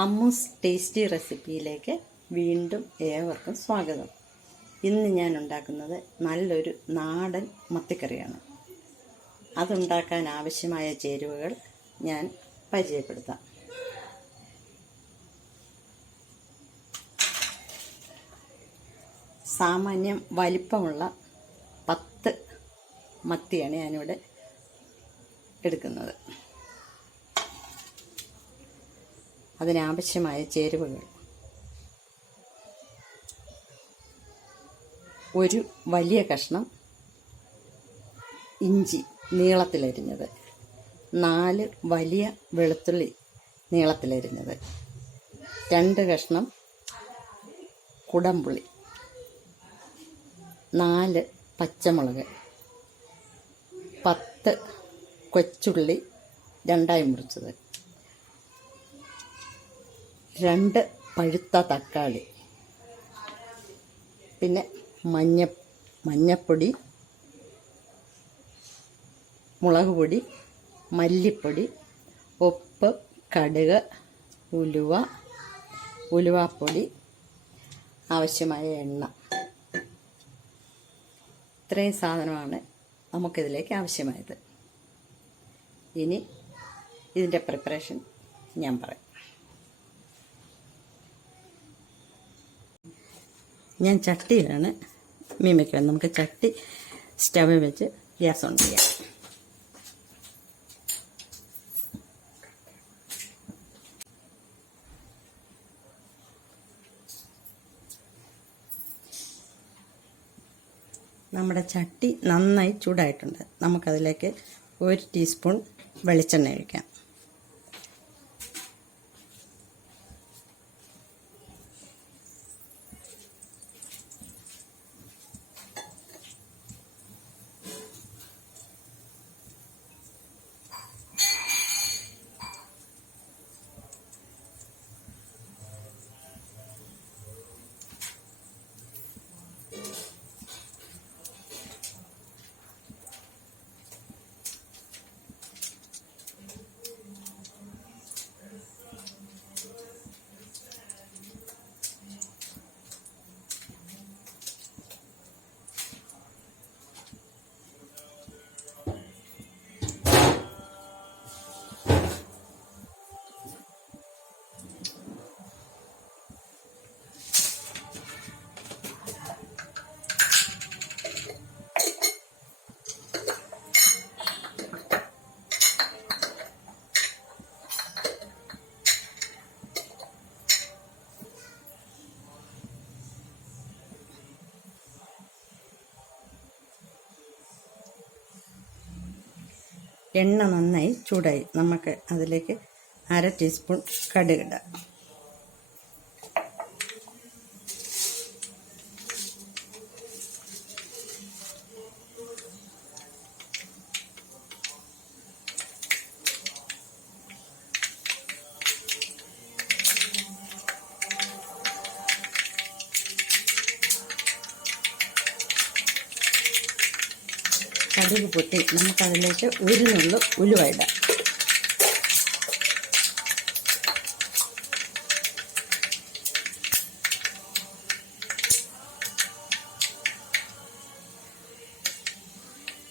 അമ്മൂസ് tasty റെസിപ്പിയിലേക്ക് വീണ്ടും ഏവർക്കും സ്വാഗതം. ഇന്ന് ഞാൻ ഉണ്ടാക്കുന്നത് നല്ലൊരു നാടൻ മത്തിക്കറിയാണ്. അതുണ്ടാക്കാൻ ആവശ്യമായ ചേരുവകൾ ഞാൻ പരിചയപ്പെടുത്താം. സാമാന്യം വലിപ്പമുള്ള 10 മത്തിയാണ് ഞാനിവിടെ എടുക്കുന്നത്. അതിനാവശ്യമായ ചേരുവകൾ: ഒരു വലിയ കഷ്ണം ഇഞ്ചി നീളത്തിലരിഞ്ഞത്, 4 വലിയ വെളുത്തുള്ളി നീളത്തിലരിഞ്ഞത്, 2 കഷ്ണം കുടംപുളി, 4 പച്ചമുളക്, 10 കൊച്ചുള്ളി രണ്ടായി മുറിച്ചത്, 2 പഴുത്ത തക്കാളി, പിന്നെ മഞ്ഞപ്പൊടി, മുളക് പൊടി, മല്ലിപ്പൊടി, ഉപ്പ്, കടുക്, ഉലുവാപ്പൊടി, ആവശ്യമായ എണ്ണ. ഇത്രയും സാധനമാണ് നമുക്കിതിലേക്ക് ആവശ്യമായത്. ഇനി ഇതിൻ്റെ പ്രിപ്പറേഷൻ ഞാൻ പറയാം. ഞാൻ ചട്ടിയിലാണ് മീൻ വയ്ക്കുന്നത്. നമുക്ക് ചട്ടി സ്റ്റവ് വെച്ച് ഗ്യാസ് ഓൺ ചെയ്യാം. നമ്മുടെ ചട്ടി നന്നായി ചൂടായിട്ടുണ്ട്. നമുക്കതിലേക്ക് 1 ടീസ്പൂൺ വെളിച്ചെണ്ണ ഒഴിക്കാം. എണ്ണ നന്നായി ചൂടായി. നമുക്ക് അതിലേക്ക് 1/2 ടീസ്പൂൺ കടുകിടാം. കടുക് പൊട്ടി നമുക്കതിലേക്ക് 1 നുള്ളു ഉലുവ ഇടാം.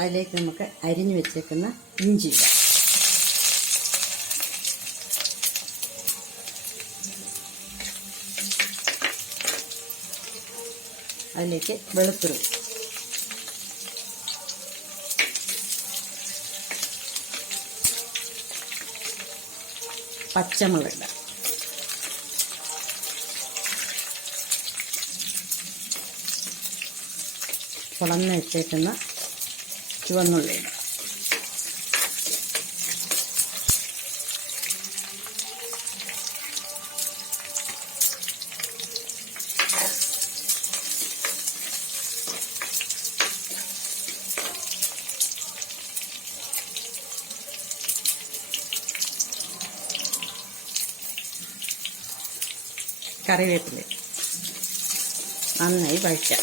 അതിലേക്ക് നമുക്ക് അരിഞ്ഞു വെച്ചേക്കുന്ന ഇഞ്ചി ഇടാം. അതിലേക്ക് വെളുത്തുള്ളി, പച്ചമുളക് ഇടാം. കുടന്ന് വെച്ചേക്കുന്ന ചുവന്നുള്ളി ഇടാം. കറിവേപ്പില നന്നായി വഴറ്റാം.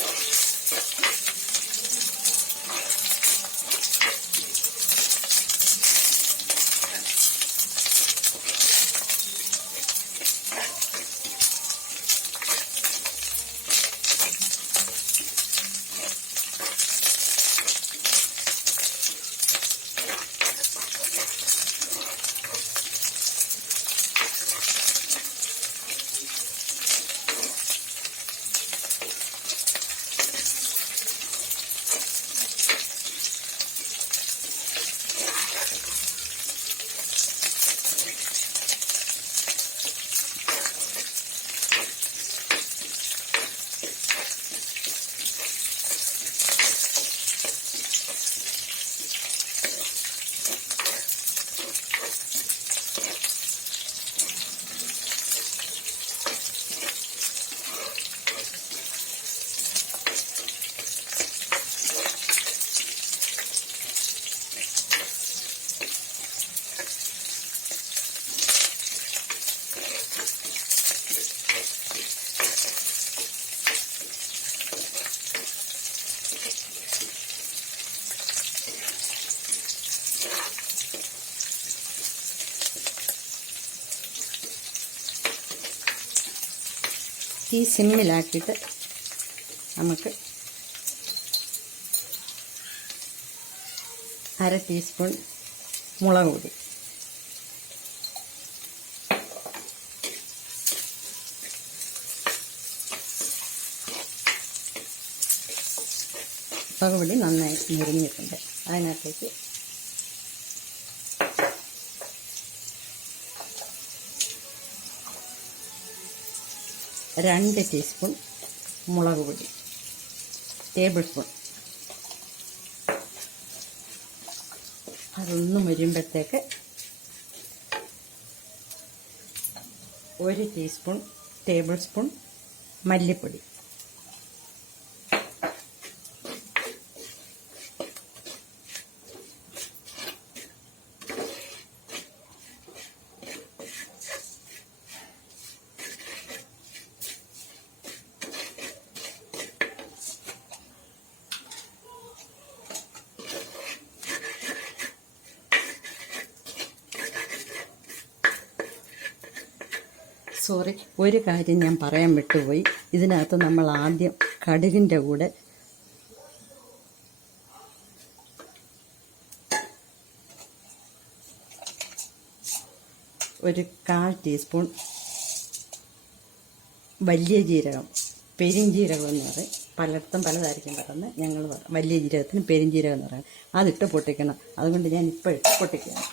തീ സിമ്മിലാക്കിയിട്ട് നമുക്ക് 1/2 ടീസ്പൂൺ മുളക് പൊടി, മുളക് പൊടി നന്നായി മുരിഞ്ഞിട്ടുണ്ട്. അതിനകത്തേക്ക് 2 ടീസ്പൂൺ മുളക് പൊടി, ടേബിൾ സ്പൂൺ. അതൊന്ന് മുരിയുമ്പോഴത്തേക്ക് 1 ടീസ്പൂൺ ടേബിൾ സ്പൂൺ മല്ലിപ്പൊടി, സോറി, ഒരു കാര്യം ഞാൻ പറയാൻ വിട്ടുപോയി. ഇതിനകത്ത് നമ്മൾ ആദ്യം കടുകിൻ്റെ കൂടെ ഒരു 1/4 ടീസ്പൂൺ വലിയ ജീരകം, പെരിഞ്ജീരകം എന്ന് പറയും. പലയിടത്തും പലതായിരിക്കും പറയുന്നത്. ഞങ്ങൾ വലിയ ജീരകത്തിന് പെരിഞ്ജീരകം എന്ന് പറയും. അതിട്ട് പൊട്ടിക്കണം. അതുകൊണ്ട് ഞാൻ ഇപ്പോൾ ഇട്ട് പൊട്ടിക്കുകയാണ്.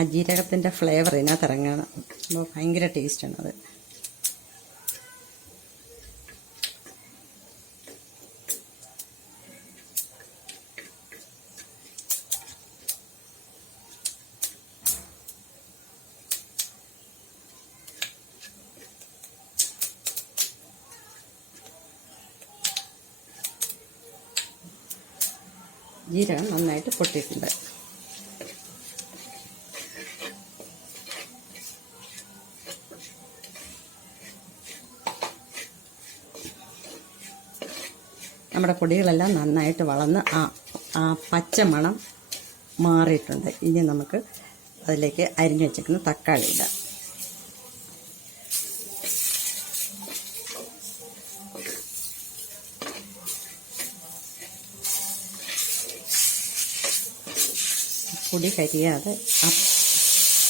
ആ ജീരകത്തിൻ്റെ ഫ്ലേവർ ഇതിനകത്ത് ഇറങ്ങണം. അപ്പോൾ ഭയങ്കര ടേസ്റ്റാണത്. ജീരകം നന്നായിട്ട് പൊട്ടിയിട്ടുണ്ട്. നമ്മുടെ പൊടികളെല്ലാം നന്നായിട്ട് വളർന്ന് ആ പച്ചമണം മാറിയിട്ടുണ്ട്. ഇനി നമുക്ക് അതിലേക്ക് അരിഞ്ഞു വെച്ചിരിക്കുന്ന തക്കാളി ഇടാം. പൊടി കരിയാതെ ആ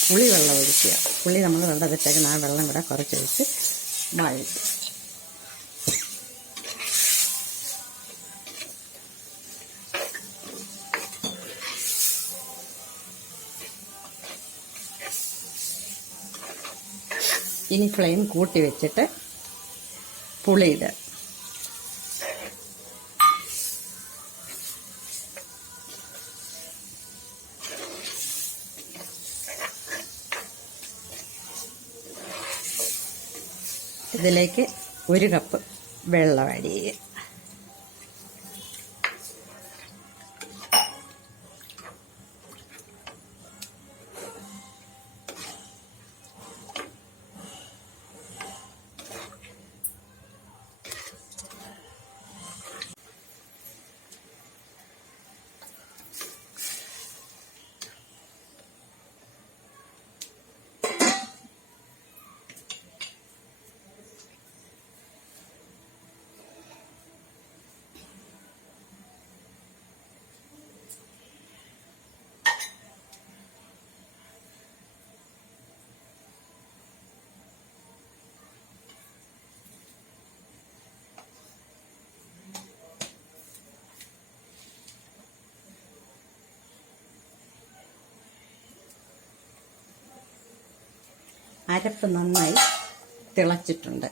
പുളി വെള്ളം ഒഴിക്കുക. പുളി നമ്മൾ വെള്ളത്തിട്ടേക്കുന്ന ആ വെള്ളം കൂടെ കുറച്ചൊഴിച്ച് വഴറ്റുക. ഇനി ഫ്ലെയിം കൂട്ടി വെച്ചിട്ട് പുളിയിടുക. ഇതിലേക്ക് 1 കപ്പ് വെള്ളം ആഡ് ചെയ്യുക. അരപ്പ് നന്നായി തിളച്ചിട്ടുണ്ട്.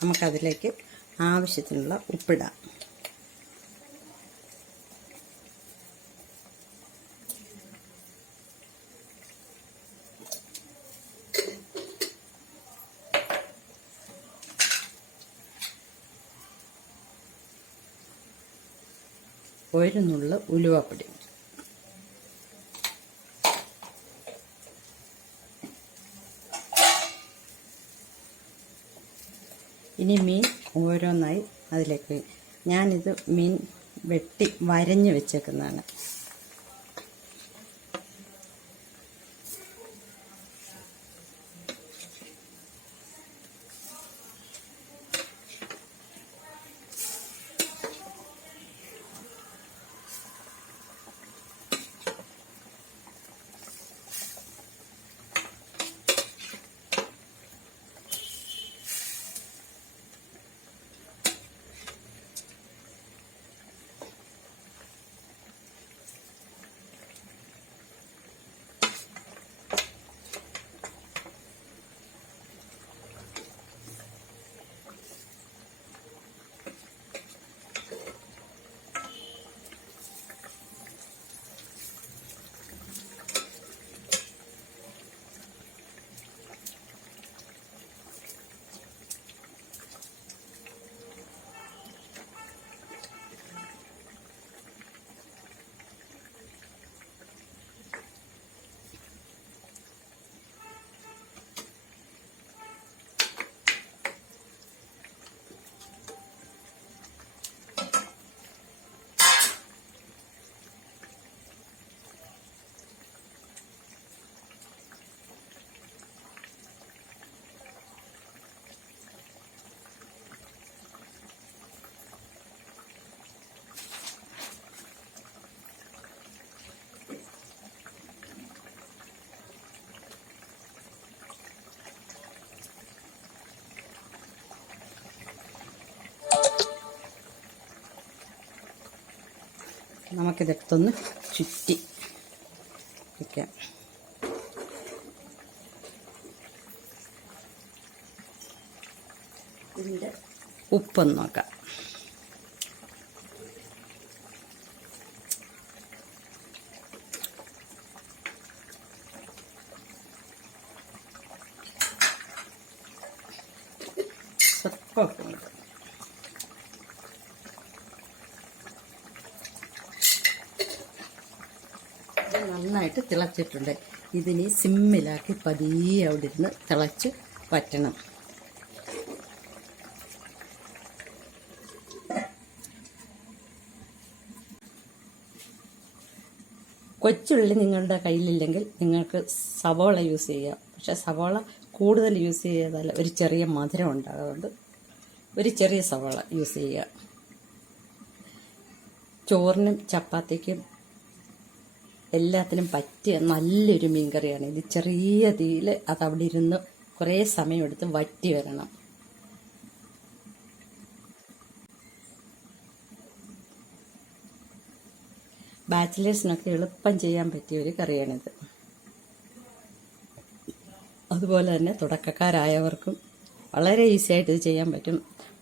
നമുക്കതിലേക്ക് ആവശ്യത്തിനുള്ള ഉപ്പിടാം. ഒരു നുള്ള് ഉലുവപ്പൊടി. ഇനി മീൻ ഓരോന്നായി അതിലേക്ക്. ഞാനിത് മീൻ വെട്ടി വരഞ്ഞ് വെച്ചേക്കുന്നതാണ്. നമുക്കിതെടുത്തൊന്ന് ചുറ്റി വയ്ക്കാം. ഇതിൻ്റെ ഉപ്പൊന്ന് നോക്കാം. സ്വല്പം ഇത് നന്നായിട്ട് തിളച്ചിട്ടുണ്ട്. ഇതിന് സിമ്മിലാക്കി പതിയെ അവിടെ ഇരുന്ന് തിളച്ച് വറ്റണം. കൊച്ചുള്ളി നിങ്ങളുടെ കയ്യിലില്ലെങ്കിൽ നിങ്ങൾക്ക് സവോള യൂസ് ചെയ്യാം. പക്ഷെ സവോള കൂടുതൽ യൂസ് ചെയ്താൽ ഒരു ചെറിയ മധുരം ഉണ്ടാകുന്നുണ്ട്. ഒരു ചെറിയ സവോള യൂസ് ചെയ്യുക. ചോറിനും ചപ്പാത്തിക്കും എല്ലാത്തിനും പറ്റിയ നല്ലൊരു മീൻകറിയാണ് ഇത്. ചെറിയ തീയിൽ അതവിടെ ഇരുന്ന് കുറേ സമയമെടുത്ത് വറ്റി വരണം. ബാച്ചിലേഴ്സിനൊക്കെ എളുപ്പം ചെയ്യാൻ പറ്റിയ ഒരു കറിയാണിത്. അതുപോലെ തന്നെ തുടക്കക്കാരായവർക്കും വളരെ ഈസിയായിട്ട് ഇത് ചെയ്യാൻ പറ്റും.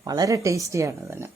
വളരെ ടേസ്റ്റിയാണ് തന്നെ.